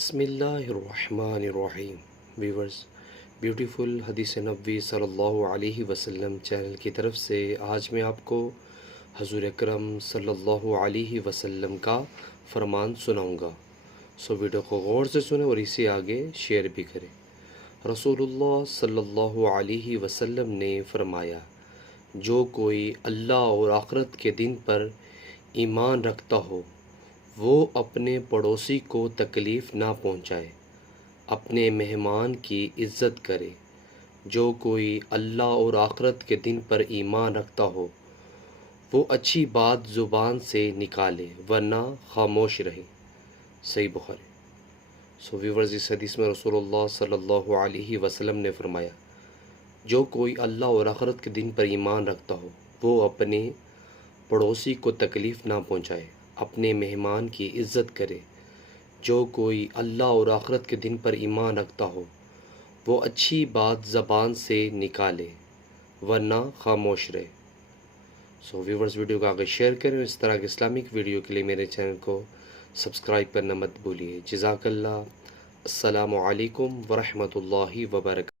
بسم اللہ الرحمن الرحیم ویورز، بیوٹیفل حدیث نبوی صلی اللہ علیہ وسلم چینل کی طرف سے آج میں آپ کو حضور اکرم صلی اللہ علیہ وسلم کا فرمان سناؤں گا۔ سو ویڈیو کو غور سے سنیں اور اسے آگے شیئر بھی کریں۔ رسول اللہ صلی اللہ علیہ وسلم نے فرمایا، جو کوئی اللہ اور آخرت کے دن پر ایمان رکھتا ہو وہ اپنے پڑوسی کو تکلیف نہ پہنچائے، اپنے مہمان کی عزت کرے۔ جو کوئی اللہ اور آخرت کے دن پر ایمان رکھتا ہو وہ اچھی بات زبان سے نکالے ورنہ خاموش رہے۔ صحیح بخاری۔ سو ویورز، اس حدیث میں رسول اللہ صلی اللہ علیہ وسلم نے فرمایا، جو کوئی اللہ اور آخرت کے دن پر ایمان رکھتا ہو وہ اپنے پڑوسی کو تکلیف نہ پہنچائے، اپنے مہمان کی عزت کرے۔ جو کوئی اللہ اور آخرت کے دن پر ایمان رکھتا ہو وہ اچھی بات زبان سے نکالے ورنہ خاموش رہے۔ سو ویورز، ویڈیو کو آگے شیئر کریں۔ اس طرح کے اسلامک ویڈیو کے لیے میرے چینل کو سبسکرائب کرنا مت بھولیے۔ جزاک اللہ۔ السلام علیکم ورحمۃ اللہ وبرکاتہ۔